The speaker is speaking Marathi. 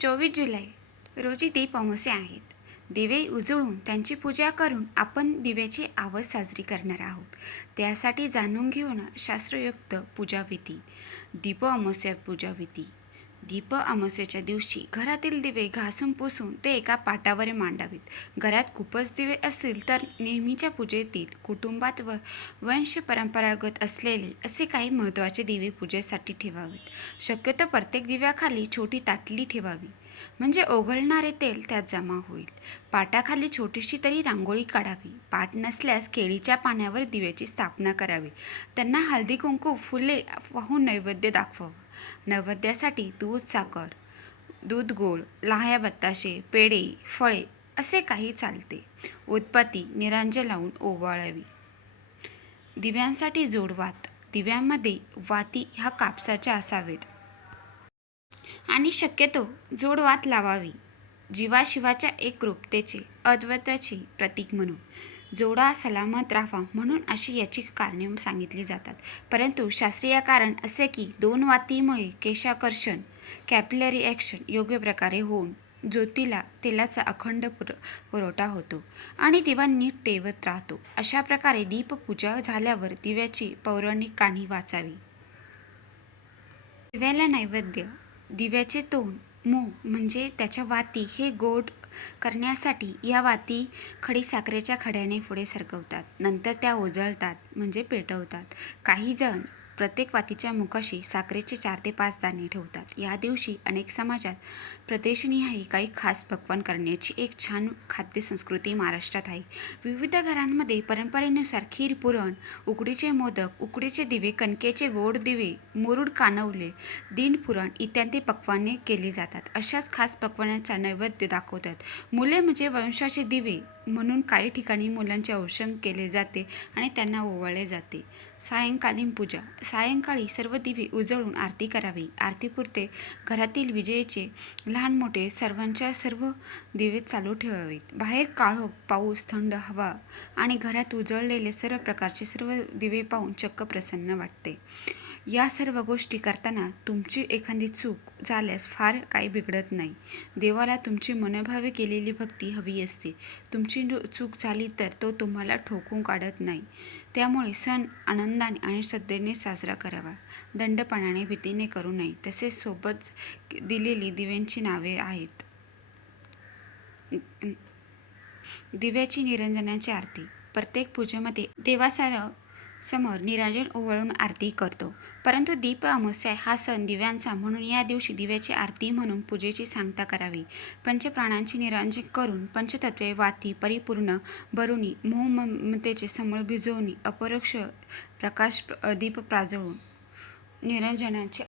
24 जुलै रोजी दीप अमावस्या आहेत. दिवे उजळून त्यांची पूजा करून आपण दिव्याची आवड साजरी करणार आहोत. त्यासाठी जाणून घेऊ ना शास्त्रयुक्त पूजाविधी. दीप अमावस्या पूजाविधी. दीप अमावस्येच्या दिवशी घरातील दिवे घासून पुसून ते एका पाटावर मांडावेत. घरात खूपच दिवे असतील तर नेहमीच्या पूजेतील कुटुंबात व वंश परंपरागत असलेले असे काही महत्त्वाचे दिवे पूजेसाठी ठेवावेत. शक्यतो प्रत्येक दिव्याखाली छोटी ताटली ठेवावी, म्हणजे ओघळणारे तेल त्यात जमा होईल. पाटाखाली छोटीशी तरी रांगोळी काढावी. पाट नसल्यास केळीच्या पाण्यावर दिव्याची स्थापना करावी. त्यांना हळदी कुंकू फुले वाहून नैवेद्य दाखवावं. नैवेद्यासाठी दूध साखर, दूध गोड, लाह्या बत्ताशे, पेढे, फळे असे काही चालते. उदबत्ती निरांजन लावून ओवाळावी. दिव्यांसाठी जोडवात. दिव्यांमध्ये वाती ह्या कापसाच्या असावेत आणि शक्यतो जोडवात लावावी. जीवाशिवाच्या एकरूपतेचे अद्वैताचे प्रतीक म्हणून. जोडा सलामत राहावा म्हणून अशी याची कारणे सांगितली जातात. परंतु शास्त्रीय कारण असे की दोन वातीमुळे केशाकर्षण कॅपिलरी ॲक्शन योग्य प्रकारे होऊन ज्योतीला तेलाचा अखंड पुरवठा होतो आणि दिवा नीट तेवत राहतो. अशा प्रकारे दीपपूजा झाल्यावर दिव्याची पौराणिक कहाणी वाचावी. दिव्याला नैवेद्य. दिव्याचे तोंड, मुख म्हणजे त्याच्या वाती हे गोड करण्यासाठी या वाती खडीसाखरेच्या खड्याने पुढे सरकवतात. नंतर त्या उजळतात म्हणजे पेटवतात. काही जण प्रत्येक वातीच्या मुखाशी साखरेचे 4 ते 5 दाणे ठेवतात. या दिवशी अनेक समाजात प्रदेशनिहाय काही खास पक्वान्न करण्याची एक छान खाद्य संस्कृती महाराष्ट्रात आहे. विविध घरांमध्ये परंपरेनुसार खीर, पुरण, उकडीचे मोदक, उकडीचे दिवे, कणकेचे गोड दिवे, मुरुड, कानवले, दीड पुरण इत्यादी पक्वान्ने केली जातात. अशाच खास पक्वान्नाचा नैवेद्य दाखवतात. मुले म्हणजे वंशाचे दिवे म्हणून काही ठिकाणी मुलांचे औक्षण केले जाते आणि त्यांना ओवाळले जाते. सायंकालीन पूजा. सायंकाळी सर्व दिवे उजळून आरती करावी. आरतीपुरते घरातील विजेचे लहान मोठे सर्व दिवे चालू ठेवावेत. बाहेर काळोख, पाऊस, थंड हवा आणि घरात उजळलेले सर्व प्रकारचे सर्व दिवे पाहून चक्क प्रसन्न वाटते. या सर्व गोष्टी करताना तुमची एखादी चूक झाल्यास फार काही बिघडत नाही. देवाला तुमची मनोभावे केलेली भक्ती हवी असते. तुमची चूक झाली तर तो तुम्हाला ठोकून काढत नाही. त्यामुळे सण आनंदाने आणि श्रद्धेने साजरा करावा. दंडपणाने भीतीने करू नये. तसेच सोबत दिलेली दिव्यांची नावे आहेत. दिव्याची निरंजनाची आरती. प्रत्येक पूजेमध्ये देवासमोर निरांजन ओवाळून आरती करतो. परंतु दीप अमावस्या हा सण दिव्यांचा म्हणून या दिवशी दिव्याची आरती म्हणून पूजेची सांगता करावी. पंचप्राणांची निरांजन करून पंचतत्वे वाती परिपूर्ण भरुनी ममतेचे समूळ भिजवून अपरोक्ष प्रकाश दीप प्राजळून निरंजनाची